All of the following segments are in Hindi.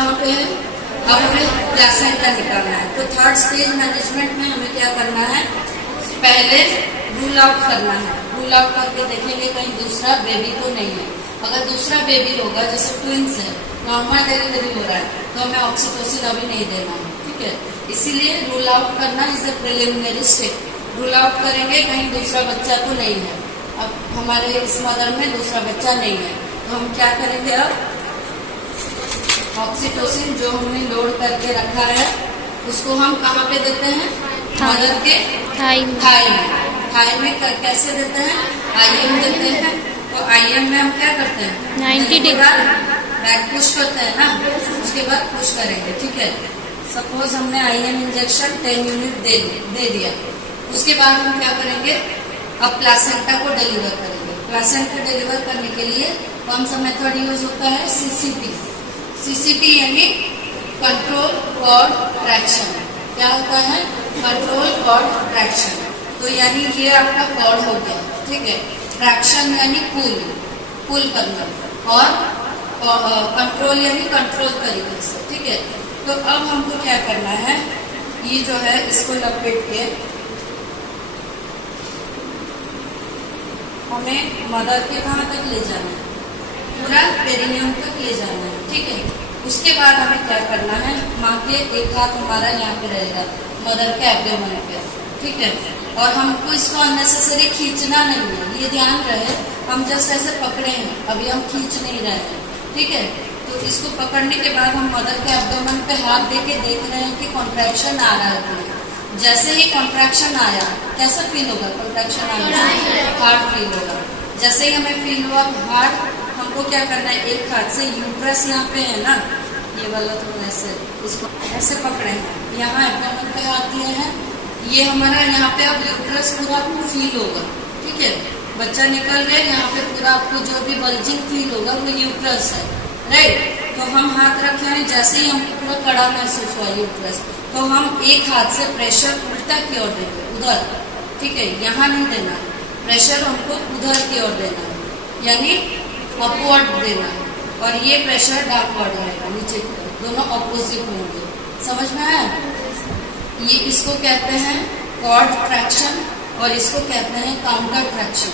कहाँ पे है, अब हमें प्लेसेंटा निकालना है। तो थर्ड स्टेज मैनेजमेंट में हमें क्या करना है, पहले रूल आउट करना है। रूल आउट करके देखेंगे कहीं दूसरा बेबी तो नहीं है। अगर दूसरा बेबी होगा, जैसे ट्विंस है, नॉर्मल डिलीवरी हो रहा है, तो हमें ऑक्सीटोसिन अभी नहीं देना है, ठीक है। इसीलिए रूल आउट करना is a preliminary step. Rule out करेंगे कहीं दूसरा बच्चा तो नहीं है, अब हमारे इस मदर में दूसरा बच्चा नहीं है, तो हम क्या करेंगे, अब ऑक्सीटोसिन जो हमने लोड करके रखा है उसको हम कहाँ पे देते हैं, मदर के थाई में कैसे देते हैं, आईएम देते हैं। तो आईएम में हम क्या करते हैं, 90 डिग्री बैक पुश करते हैं ना, उसके बाद पुश करेंगे, ठीक है। सपोज हमने आईएम इंजेक्शन 10 यूनिट दे दिया, उसके बाद हम क्या करेंगे, अब प्लासेंटा को डिलीवर करेंगे। प्लासेंटा डिलीवर करने के लिए कौन सा मेथड यूज होता है, सीसीटी यानी कंट्रोल कॉर्ड ट्रैक्शन। क्या होता है, कंट्रोल कॉर्ड ट्रैक्शन। तो यानी ये आपका कॉर्ड हो गया, ठीक है। ट्रैक्शन यानी पुल करना, और कंट्रोल यानी कंट्रोल तरीके से, ठीक है। तो अब हमको क्या करना है, ये जो है इसको लपेट के हमें मदर के कहाँ तक ले जाना है, पूरा पेरिनियम तक ले जाना है, ठीक है। उसके बाद हमें क्या करना है, माँ के एक हाथ हमारा यहाँ पे रहेगा, मदर के एब्डोमेन पे, ठीक है। और हमको इसको अननेसेसरी खींचना नहीं है, ये ध्यान रहे, हम जस्ट ऐसे पकड़े हैं, अभी हम खींच नहीं रहे हैं, ठीक है। तो इसको पकड़ने के बाद हम मदर के एब्डोमेन पे हाथ देके देख रहे हैं कि कॉन्ट्रैक्शन आ रहा है। जैसे ही कॉन्ट्रैक्शन आया, कैसा फील होगा, कॉन्ट्रैक्शन आया हार्ड फील होगा। जैसे ही हमें फील हुआ हार्ड, हमको क्या करना है, एक हाथ से यूट्रस यहाँ पे है ना, ये वाला थोड़ा ऐसे इसको ऐसे पकड़े हैं, यहाँ एब्डोमेन पे हाथ दिए हैं, ये हमारा यहाँ पे अब यूट्रस पूरा आपको फील होगा, ठीक है। बच्चा निकल गया, यहाँ पे पूरा आपको जो भी बल्जिंग फील होगा वो यूट्रस है, राइट। तो हम हाथ रखे हैं, जैसे ही हमको पूरा कड़ा महसूस हुआ यूट्रस, तो हम एक हाथ से प्रेशर उल्टा की ओर देंगे, उधर, ठीक है, यहाँ नहीं देना, प्रेशर हमको उधर की ओर देना है, यानी अपवर्ड देना है, और ये प्रेशर डाउनवर्ड रहेगा, नीचे की तरफ, दोनों ऑपोजिट होंगे। समझ में आया? ये इसको कहते हैं कॉर्ड ट्रैक्शन और इसको कहते हैं काउंटर ट्रैक्शन।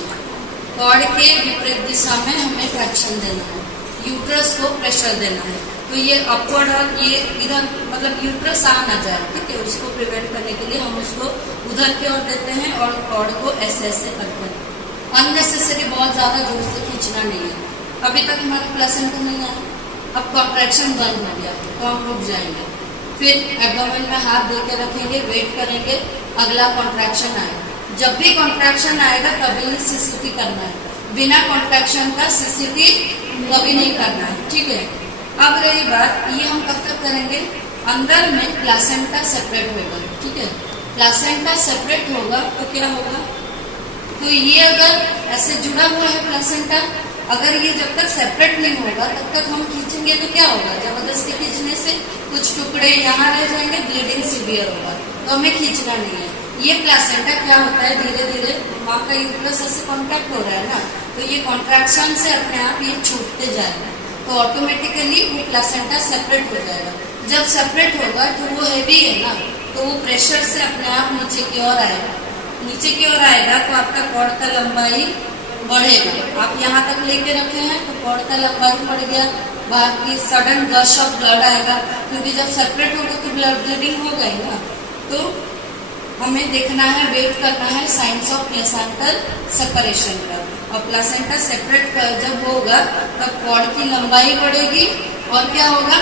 कॉर्ड के विपरीत दिशा में हमें ट्रैक्शन देना है, यूट्रस को प्रेशर देना है। तो ये अपवर्ड और ये इधर, मतलब यूट्रस आ ना जाए, ठीक है, उसको प्रिवेंट करने के लिए हम उसको उधर की ओर देते हैं और कॉर्ड को ऐसे ऐसे करते हैं। अननेसेसरी बहुत ज्यादा जोर से खींचना नहीं है। अभी तक हमारा प्लेसेंटा नहीं आया, अब कॉन्ट्रैक्शन बंद हो गया तो हम रुक जाएंगे, फिर एब्डोमेन में हाथ दे के रखेंगे, वेट करेंगे अगला कॉन्ट्रैक्शन आए। जब भी कॉन्ट्रैक्शन आएगा तभी ही सीसीटी करना है, बिना कॉन्ट्रैक्शन का सीसीटी कभी नहीं करना है, ठीक है। अब रही बात, ये हम कब तक करेंगे, अंदर में प्लासेंटा सेपरेट होगा, ठीक है। प्लासेंटा सेपरेट होगा तो क्या होगा, तो ये अगर ऐसे जुड़ा हुआ है प्लासेंटा, अगर ये जब तक सेपरेट नहीं होगा तब तक हम खींचेंगे तो क्या होगा, जबरदस्ती खींचने से कुछ टुकड़े यहाँ रह जाएंगे, ब्लीडिंग सीवियर होगा, तो हमें खींचना नहीं है। ये प्लासेंटा क्या होता है, धीरे धीरे माँ का यूट्रस ऐसे कॉन्ट्रैक्ट हो रहा है ना, तो ये कॉन्ट्रैक्शन से अपने आप ये छूटते जाएगा, तो ऑटोमेटिकली वो प्लासेंटा सेपरेट हो जाएगा। जब सेपरेट होगा तो वो हैवी है ना, तो वो प्रेशर से अपने आप नीचे की ओर आएगा, नीचे की ओर आएगा तो आपका कॉर्ड का लंबाई बढ़ेगा। आप यहाँ तक लेके रखे हैं तो कॉर्ड का लंबाई बढ़ गया, बाहर की सडन गश ऑफ ब्लड आएगा, क्योंकि जब सेपरेट होगा तो ब्लड ब्लीडिंग हो गई ना। तो हमें देखना है, वेट करना है साइंस ऑफ प्लेसेंटल सेपरेशन का, और प्लेसेंटा सेपरेट जब होगा तब कॉर्ड की लंबाई बढ़ेगी और क्या होगा,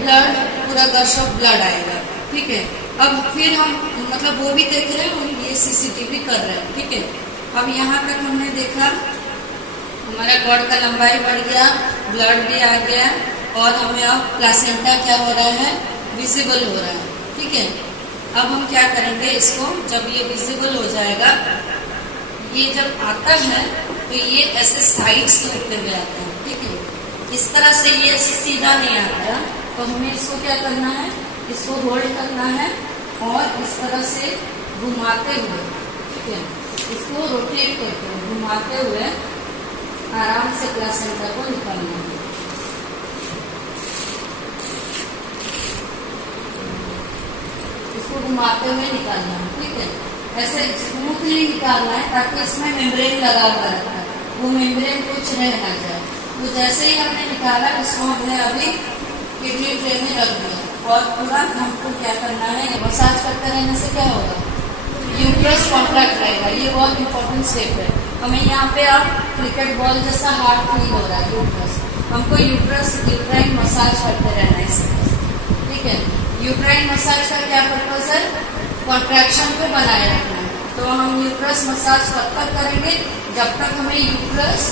ब्लड, पूरा गश ऑफ ब्लड आएगा, ठीक है। अब फिर हम मतलब वो भी देख रहे हैं और ये सीसीटीवी कर रहे हैं, ठीक है। अब यहाँ तक हमने देखा हमारा कॉर्ड का लंबाई बढ़ गया, ब्लड भी आ गया, और हमें अब प्लेसेंटा क्या हो रहा है, विजिबल हो रहा है, ठीक है। अब हम क्या करेंगे, इसको जब ये विजिबल हो जाएगा, ये जब आता है तो ये ऐसे साइड से होते हुए आता है, ठीक है। इस तरह से ये सीधा नहीं आता, तो हमें इसको क्या करना है, इसको होल्ड करना है और इस तरह से घुमाते हुए, ठीक है, इसको रोटेट करते हुए घुमाते हुए आराम से प्लेसेंटा को निकालना है। घुमाते हुए निकालना है, ठीक है। ऐसे स्मूथली निकालना है ताकि इसमें मेम्ब्रेन लगा हुआ रहता है, वो मेम्ब्रेन कुछ रह ना जाए। तो जैसे ही हमने निकाला इसको हमने अभी किडनी ट्रे में रख दिया और तुरंत हमको क्या करना है, मसाज करते रहने से क्या होगा, यूट्रस कॉन्ट्रैक्ट रहेगा। ये बहुत इंपॉर्टेंट स्टेप है। हमें यहाँ पे आप क्रिकेट बॉल जैसा हार्ड फील हो रहा है यूट्रस, हमको यूट्राइन मसाज करते रहना है इसमें, ठीक है। यूट्राइन मसाज का क्या पर्पज है, कॉन्ट्रैक्शन को बनाए रखना है। तो हम यूट्रस मसाज कब तक करेंगे, जब तक हमें यूट्रस,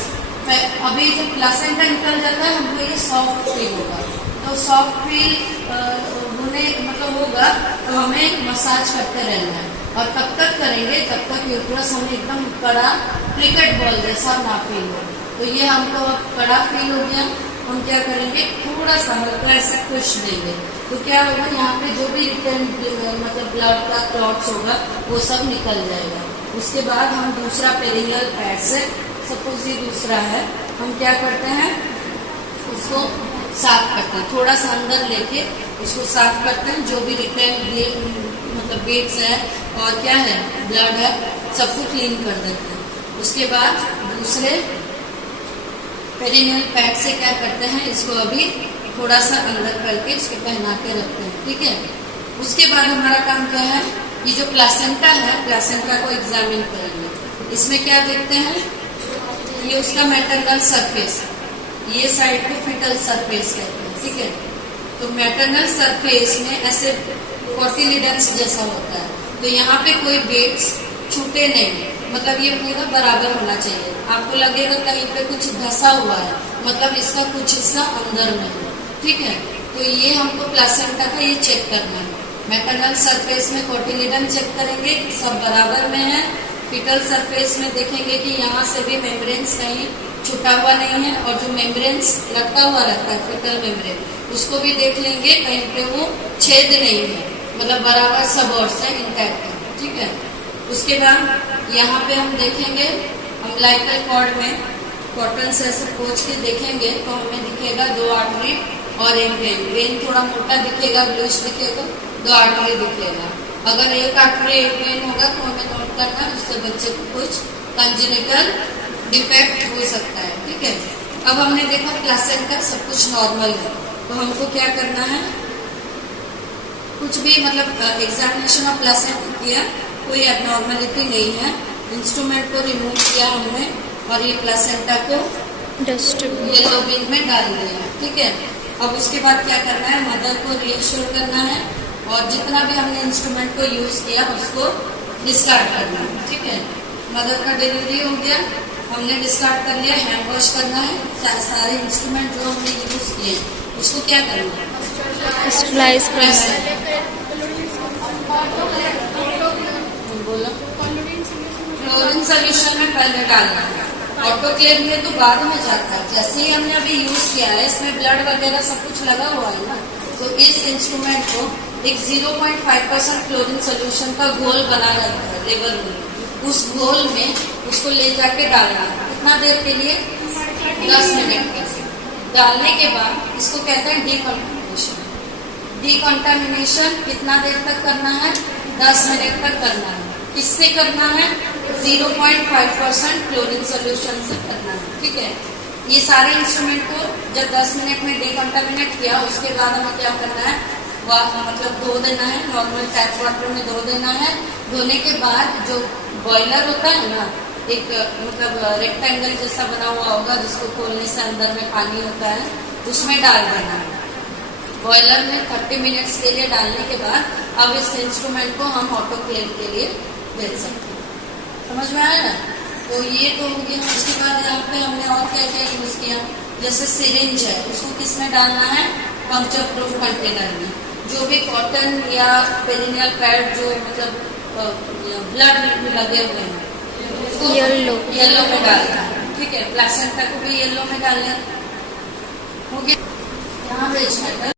अभी जब प्लासेंटा निकल जाता है हमको ये सॉफ्ट फील होगा, तो सॉफ्ट फील होने मतलब होगा तो हमें मसाज करते रहना है। और कब तक करेंगे, जब तक यूट्रस हमें एकदम कड़ा क्रिकेट बॉल जैसा ना फील हो। तो ये हमको अब कड़ा फील हो गया, हम क्या करेंगे, थोड़ा सा हल्का ऐसे पुश देंगे तो क्या होगा, यहाँ पे जो भी रिटर्न मतलब ब्लड का क्लॉट्स होगा वो सब निकल जाएगा। उसके बाद हम दूसरा पेरिनियल पैड से, सपोज ये दूसरा है, हम क्या करते हैं, उसको साफ करते हैं, थोड़ा सा अंदर लेके उसको साफ करते हैं, जो भी रिटर्न मतलब बेड्स है और क्या है ब्लड है सबको क्लीन कर देते हैं। उसके बाद दूसरे पेरिनियल पैड से क्या करते हैं, इसको अभी थोड़ा सा अंदर करके इसको पहना के रखते हैं, ठीक है। उसके बाद हमारा काम क्या है, ये जो प्लासेंटा है, प्लासेंटा को एग्जामिन करेंगे। इसमें क्या देखते हैं, ये उसका मैटरनल सरफेस, ये साइड को फिटल सरफेस कहते हैं, ठीक है। तो मैटरनल सरफेस में ऐसे कॉटिलिडेंस जैसा होता है, तो यहाँ पे कोई बेड्स छूटे नहीं, मतलब ये पूरा बराबर होना चाहिए। आपको लगेगा कहीं पे कुछ धसा हुआ है, मतलब इसका कुछ हिस्सा अंदर में है, ठीक है। तो ये हमको प्लासेंटा का ये चेक करना है। मैटरनल सरफेस में कोटिलिडन चेक करेंगे सब बराबर में है। फिटल सरफेस में देखेंगे कि यहाँ से भी मेम्ब्रेन्स कहीं छुटा हुआ नहीं है, और जो मेम्ब्रेन्स लटका हुआ रहता है फिटल मेम्ब्रेन, उसको भी देख लेंगे कहीं पे वो छेद नहीं है, मतलब बराबर सब और से इंटैक्ट है, ठीक है। उसके बाद यहाँ पे हम देखेंगे अम्बिलाइकल कॉर्ड में कॉटन से ऐसे पोंछ के देखेंगे तो हमें दिखेगा 2 आर्टरी और एक वेन। वेन थोड़ा मोटा दिखेगा, ब्लूइश दिखेगा, 2 आर्टरी दिखेगा। अगर एक आर्टरी एक वेन होगा तो हमें नोट करना है, उससे बच्चे को कुछ कंजेनिटल डिफेक्ट हो सकता है, ठीक है। अब हमने देखा प्लासेंटा सब कुछ नॉर्मल है, तो हमको क्या करना है, कुछ भी मतलब एग्जामिनेशन ऑफ प्लासेंटा किया, कोई एबनॉर्मलिटी नहीं है, इंस्ट्रूमेंट को रिमूव किया हमने और ये प्लासेंटा को डस्टबिन येलो बिन में डाल दिया, ठीक है। अब उसके बाद क्या करना है, मदर को रीएश्योर करना है और जितना भी हमने इंस्ट्रूमेंट को यूज किया उसको डिस्कार्ड करना है, ठीक है। मदर का डिलीवरी हो गया, हमने डिस्कार्ड कर लिया, हैंड वॉश करना है। सारे इंस्ट्रूमेंट जो हमने यूज किए उसको क्या करना है, स्टरलाइज करना है। बोलो, क्लोरीन सोल्यूशन में पहले डालना है, ऑटोक्लेव में तो बाद में जाता है। जैसे ही हमने अभी यूज किया है, इसमें ब्लड वगैरह सब कुछ लगा हुआ है ना, तो इस इंस्ट्रूमेंट को एक 0.5% क्लोरीन सोल्यूशन का घोल बना रहता है लेवल में, उस घोल में उसको ले जाके डालना है। कितना देर के लिए, 10 मिनट के लिए। डालने के बाद इसको कहते हैं डीकंटामिनेशन। डीकंटामिनेशन कितना देर तक करना है, 10 मिनट तक करना है। किससे करना है, 0.5% क्लोरीन सोल्यूशन से करना है, ठीक है। ये सारे इंस्ट्रूमेंट को जब 10 मिनट में डीकंटामिनेट किया, उसके बाद हमें क्या करना है, मतलब धो देना है, नॉर्मल टैप वाटर में धो देना है। धोने के बाद जो बॉयलर होता है ना, एक मतलब रेक्टेंगल जैसा बना हुआ होगा जिसको खोलने से अंदर में पानी होता है, उसमें डाल देना है। बॉयलर में 30 मिनट्स के लिए डालने के बाद अब इस इंस्ट्रूमेंट को हम ऑटोक्लेव के लिए भेज सकते हैं। समझ में आया ना? तो ये तो हो गया। उसके बाद यहाँ पे हमने और क्या क्या यूज किया, जैसे सिरिंज है, उसको किस में डालना है, पंक्चर प्रूफ कंटेनर में। जो भी कॉटन या पेरिनियल पैड जो मतलब ब्लड लगे हुए हैं उसको येलो में डालना है, ठीक है। प्लासेंटा को भी येलो में डालना हो गया। यहाँ वेज मैटर